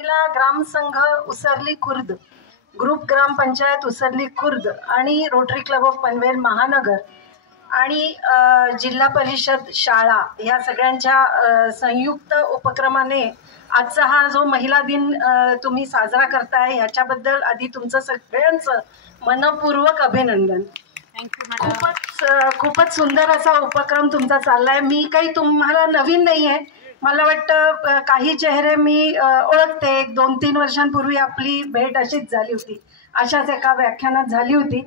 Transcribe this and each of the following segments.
महिला ग्रामसंघ उसरली खुर्द, ग्रुप ग्रामपंचायत उसरली खुर्द आणि rotary club of Panvel महानगर आणि जिल्हा परिषद शाळा या सगळ्यांच्या संयुक्त उपक्रमाने आजचा हा जो महिला दिन तुम्ही साजरा करताय याच्याबद्दल आधी तुमचं सगळ्यांचं मनपूर्वक अभिनंदन. खूपच सुंदर असा उपक्रम तुमचा चाललाय. मी काही तुम्हाला नवीन नाही आहे, मला वाटतं काही चेहरे मी ओळखते. 2-3 वर्षांपूर्वी आपली भेट अशीच झाली होती, अशाच एका व्याख्यानात झाली होती.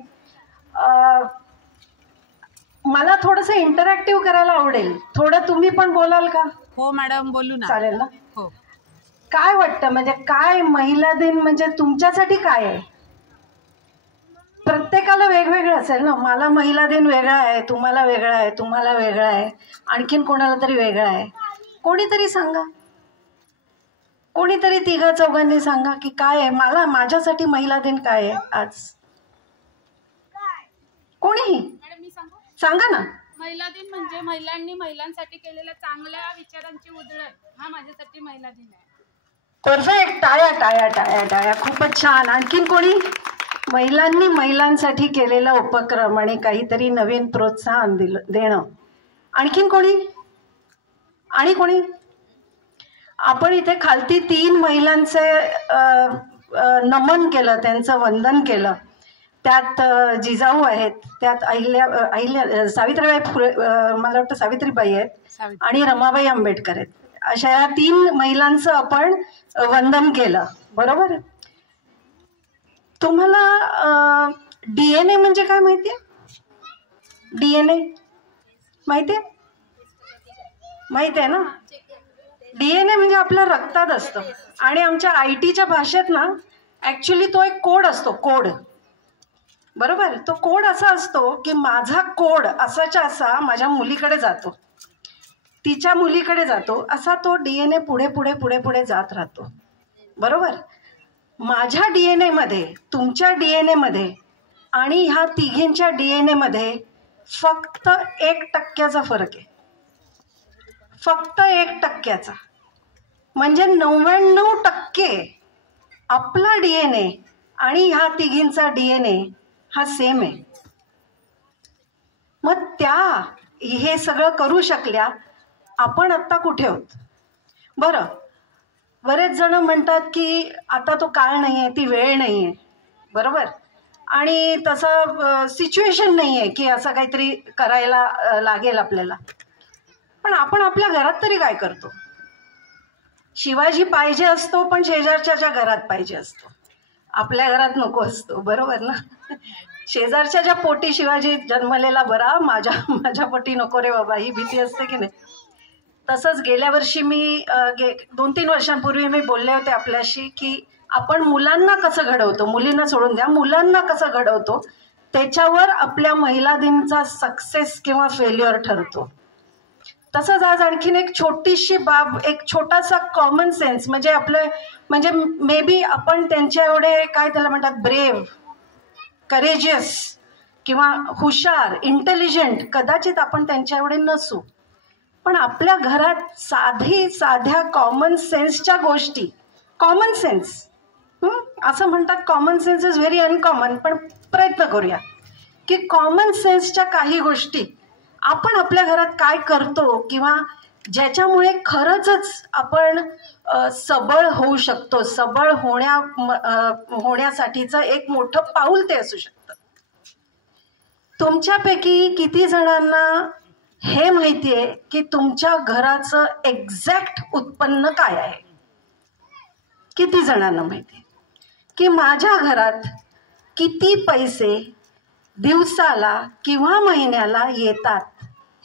मला थोडंसं इंटरॅक्टिव्ह करायला आवडेल. थोडं तुम्ही पण बोलाल का? हो मॅडम, बोलू ना. चालेल ना? हो. काय वाटतं, म्हणजे काय महिला दिन म्हणजे तुमच्यासाठी काय आहे? प्रत्येकाला वेगवेगळं असेल ना. मला महिला दिन वेगळा आहे, तुम्हाला वेगळा आहे, तुम्हाला वेगळा आहे, आणखीन कोणाला तरी वेगळा आहे. कोणीतरी सांगा, कोणीतरी 3-4 सांगा की काय आहे मला, माझ्यासाठी महिला दिन काय आहे आज. कोणीही सांगा ना. महिला दिन म्हणजे महिलांनी महिलांसाठी केलेल्या चांगल्या विचारांची उधळण, हा माझ्यासाठी महिला दिन आहे. परफेक्ट. टाळ्या टाळ्या टाळ्या टाळ्या. खूपच छान. आणखीन कोणी? महिलांनी महिलांसाठी केलेला उपक्रम आणि काहीतरी नवीन प्रोत्साहन देणं. आणखीन कोणी? आणि कोणी? आपण इथे खालती 3 महिलांचे नमन केलं, त्यांचं वंदन केलं. त्यात जिजाऊ आहेत, त्यात अहिल्या सावित्रीबाई फुले, मला वाटतं सावित्रीबाई आहेत, आणि रमाबाई आंबेडकर आहेत. अशा या 3 महिलांचं आपण वंदन केलं. बरोबर. तुम्हाला DNA म्हणजे काय माहितीये? DNA माहितीये? माहिती आहे ना. DNA म्हणजे आपल्या रक्तात असतं आणि आमच्या IT च्या भाषेत ना ऍक्च्युली तो एक कोड असतो. कोड. बरोबर. तो कोड असा असतो की माझा कोड असाच्या असा माझ्या मुलीकडे जातो, तिच्या मुलीकडे जातो, असा तो DNA पुढे पुढे पुढे पुढे जात राहतो. बरोबर. माझ्या DNA मध्ये, तुमच्या DNA मध्ये आणि ह्या तिघींच्या DNA मध्ये फक्त 1% फरक आहे. फक्त 1% म्हणजे 99% आपला DNA आणि ह्या तिघींचा DNA हा सेम आहे. मग त्या हे सगळं करू शकल्या. आपण आत्ता कुठे आहोत? बरं, बरेच जण म्हणतात की आता तो काळ नाही आहे, ती वेळ नाही आहे. बरोबर. आणि तसं सिच्युएशन नाही आहे की असं काहीतरी करायला लागेल आपल्याला. पण आपण आपल्या घरात तरी काय करतो? शिवाजी पाहिजे असतो पण शेजारच्या घरात पाहिजे असतो, आपल्या घरात नको असतो. बरोबर ना. शेजारच्या पोटी शिवाजी जन्मलेला बरा, माझ्या पोटी नको रे बाबा, ही भीती असते की नाही. तसंच गेल्या वर्षी मी 2-3 वर्षांपूर्वी मी बोलले होते आपल्याशी की आपण मुलांना कसं घडवतो, मुलींना सोडून द्या, मुलांना कसं घडवतो त्याच्यावर आपल्या महिला दिनचा सक्सेस किंवा फेल्युअर ठरतो. तसंच आज आणखीन एक छोटीशी बाब, एक छोटासा कॉमन सेन्स, म्हणजे आपलं म्हणजे मे बी आपण त्यांच्या एवढे काय त्याला म्हणतात ब्रेव, करेजियस किंवा हुशार, इंटेलिजंट कदाचित आपण त्यांच्या एवढे नसू, पण आपल्या घरात साध्या कॉमन सेन्सच्या गोष्टी, कॉमन सेन्स असं म्हणतात, common sense is very uncommon, पण प्रयत्न करूया की कॉमन सेन्सच्या काही गोष्टी आपण आपल्या घरात काय करतो किंवा ज्याच्यामुळे खरंच आपण सबळ होऊ शकतो. सबळ होण्यासाठीचं एक मोठं पाऊल ते असू शकतं. तुमच्यापैकी किती जणांना हे माहिती आहे की तुमच्या घराचं एक्झॅक्ट उत्पन्न काय आहे? किती जणांना माहिती आहे की माझ्या घरात किती पैसे दिवसाला किंवा महिन्याला येतात?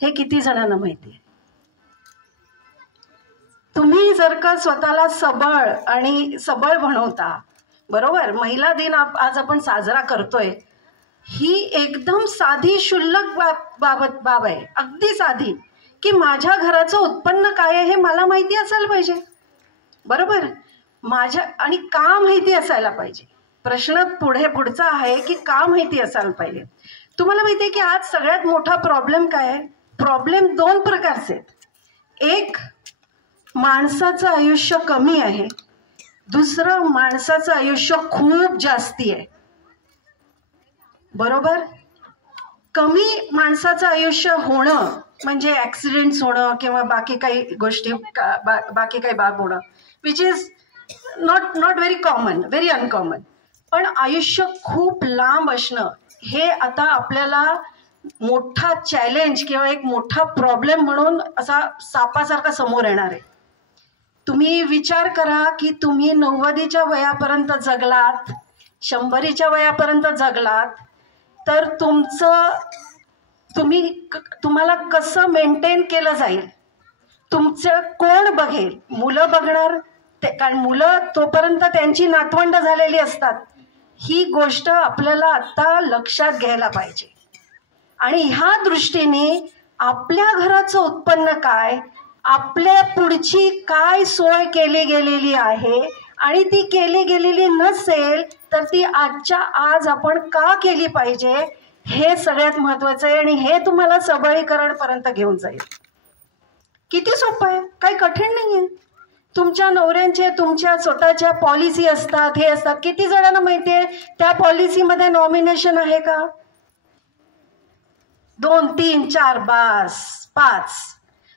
हे किती जणांना माहिती आहे? तुम्ही जर का स्वतःला सबळ बनवता, बरोबर. महिला दिन आज आपण साजरा करतोय, ही एकदम साधी शुल्लक बाब आहे, अगदी साधी, की माझ्या घराचं उत्पन्न काय आहे हे मला माहिती असायला पाहिजे. बरोबर. आणि का माहिती असायला पाहिजे. प्रश्न पुढचा आहे की का माहिती असायला पाहिजे. तुम्हाला माहिती आहे की आज सगळ्यात मोठा प्रॉब्लेम काय आहे? प्रॉब्लेम 2 प्रकारचे आहेत. एक, माणसाचं आयुष्य कमी आहे. दुसरं, माणसाचं आयुष्य खूप जास्ती आहे, बरोबर. कमी माणसाचं आयुष्य होणं म्हणजे ऍक्सिडेंट्स होणं किंवा बाकी काही गोष्टी, बाकी काही बाब होणं, which is not very common, very uncommon. पण आयुष्य खूप लांब असणं हे आता आपल्याला मोठा चॅलेंज किंवा एक मोठा प्रॉब्लेम म्हणून असा सापासारखा समोर येणार आहे. तुम्ही विचार करा की तुम्ही 90च्या वयापर्यंत जगलात, 100च्या वयापर्यंत जगलात, तर तुम्हाला कसं मेंटेन केलं जाईल, तुमचं कोण बघेल, मुलं बघणार ते, कारण मुलं तोपर्यंत त्यांची नातवंड झालेली असतात. ही गोष्ट आपल्याला आता लक्षात घ्यायला पाहिजे. आणि ह्या दृष्टीने आपल्या घराचं उत्पन्न काय, आपल्या पुढची काय सोय केली गेलेली आहे, आणि ती केली गेलेली नसेल तर ती आजच्या आज आपण का केली पाहिजे, हे सगळ्यात महत्वाचं आहे. आणि हे तुम्हाला सबळीकरणपर्यंत घेऊन जाईल. किती सोपं आहे, काही कठीण नाहीये. तुमच्या नवऱ्यांचे तुमच्या स्वतःच्या पॉलिसी असतात, हे असतात. किती जणांना माहितीये त्या पॉलिसीमध्ये नॉमिनेशन आहे का? 2, 3, 4, बस 5.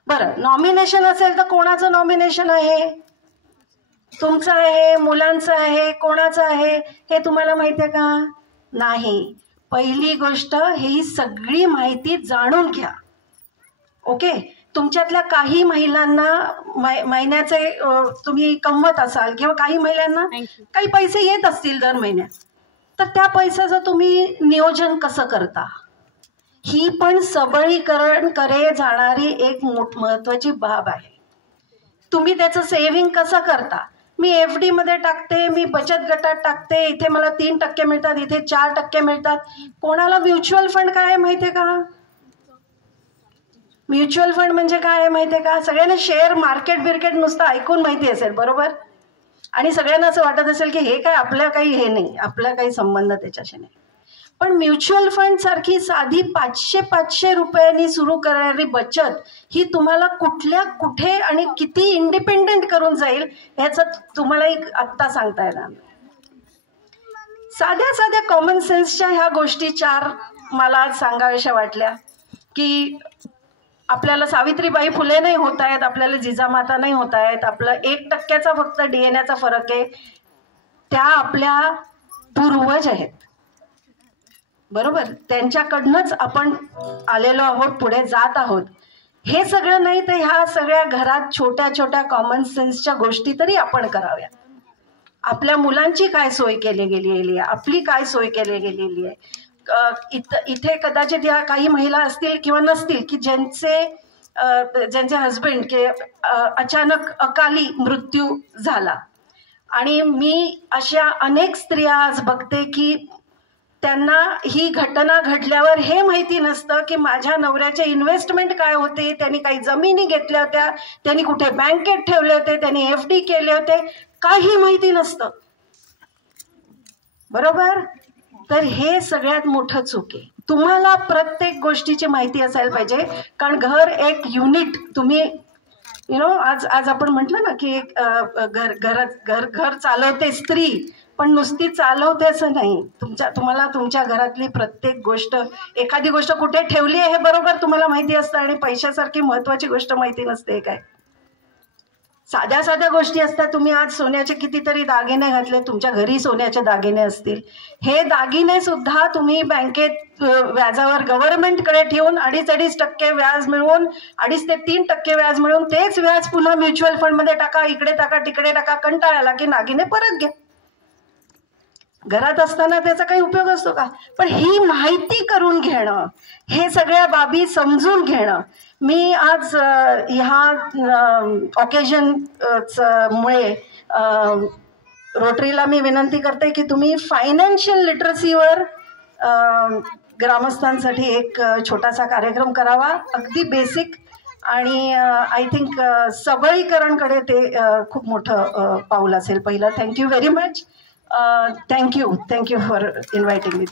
बरं, नॉमिनेशन असेल तर कोणाचं नॉमिनेशन आहे? तुमचं आहे, मुलांचं आहे, कोणाचं आहे हे तुम्हाला माहितीये का? नाही. पहिली गोष्ट, ही सगळी माहिती जाणून घ्या. ओके. तुमच्यातल्या काही महिलांना महिन्याचे तुम्ही कमवत असाल किंवा काही महिलांना काही पैसे येत असतील दर महिन्यात, तर त्या पैशाचं तुम्ही नियोजन कसं करता, ही पण सबळीकरण करे जाणारी एक महत्वाची बाब आहे. तुम्ही त्याचं सेव्हिंग कसं करता? मी FD मध्ये टाकते, मी बचत गटात टाकते, इथे मला 3% मिळतात, इथे 4% मिळतात. कोणाला म्युच्युअल फंड काय आहे माहितीये का? म्युच्युअल फंड म्हणजे काय आहे माहितीये का? सगळ्यांना शेअर मार्केट बिर्केट नुसतं ऐकून माहिती असेल, बरोबर. आणि सगळ्यांना असं वाटत असेल की हे काय आपल्या काही हे नाही, आपला काही संबंध त्याच्याशी नाही. पण म्युच्युअल फंड सारखी साधी 500 रुपयांनी सुरू करणारी बचत ही तुम्हाला कुठल्या कुठे आणि किती इंडिपेंडेंट करून जाईल ह्याचं तुम्हाला एक आत्ता सांगता येणार. साध्या साध्या कॉमन सेन्सच्या ह्या गोष्टी 4 मला सांगाव्याशा वाटल्या. की आपल्याला सावित्रीबाई फुले नाही होत आहेत, आपल्याला जिजामाता नाही होत आहेत, आपला 1% फक्त DNA फरक आहे. त्या आपल्या पूर्वज आहेत, बरोबर. त्यांच्याकडनंच आपण आलेलो आहोत, पुढे जात आहोत. हे सगळं नाही तर ह्या सगळ्या घरात छोट्या छोट्या कॉमन सेन्सच्या गोष्टी तरी आपण कराव्या. आपल्या मुलांची काय सोय केली गेलेली आहे, आपली काय सोय केली गेलेली आहे. इथे कदाचित या काही महिला असतील किंवा नसतील की ज्यांचे हजबंड के अचानक अकाली मृत्यू झाला. आणि मी अशा अनेक स्त्रिया आज बघते की त्यांना ही घटना घडल्यावर हे माहिती नसतं की माझ्या नवऱ्याचे इन्व्हेस्टमेंट काय होते, त्यांनी काही जमिनी घेतल्या होत्या, त्यांनी कुठे बँकेत ठेवले होते, त्यांनी FD केले होते, काही माहिती नसतं, बरोबर. तर हे सगळ्यात मोठं चूक आहे. तुम्हाला प्रत्येक गोष्टीची माहिती असायला पाहिजे. कारण घर एक युनिट, तुम्ही आज आपण म्हटलं ना की घर चालवते स्त्री, पण नुसती चालवते असं नाही. तुम्हाला तुमच्या घरातली प्रत्येक गोष्ट, एखादी गोष्ट कुठे ठेवली आहे हे बरोबर तुम्हाला माहिती असतं, आणि पैशासारखी महत्वाची गोष्ट माहिती नसते. काय साध्या साध्या गोष्टी असतात. तुम्ही आज सोन्याचे कितीतरी दागिने घातले, तुमच्या घरी सोन्याचे दागिने असतील, हे दागिने सुद्धा तुम्ही बँकेत व्याजावर गव्हर्नमेंटकडे ठेवून 2.5% व्याज मिळवून, 2.5 ते 3% व्याज मिळवून तेच व्याज पुन्हा म्युच्युअल फंड मध्ये टाका, इकडे टाका, तिकडे टाका, कंटाळा आला की दागिने परत घ्या. घरात असताना त्याचा काही उपयोग असतो का? पण ही माहिती करून घेणं, हे सगळ्या बाबी समजून घेणं. मी आज ह्या ऑकेजन मुळे रोटरीला मी विनंती करते की तुम्ही फायनान्शियल लिटरसीवर ग्रामस्थांसाठी एक छोटासा कार्यक्रम करावा, अगदी बेसिक. आणि आय थिंक सबळीकरणकडे ते खूप मोठं पाऊल असेल पहिलं. Thank you very much. Thank you for inviting me.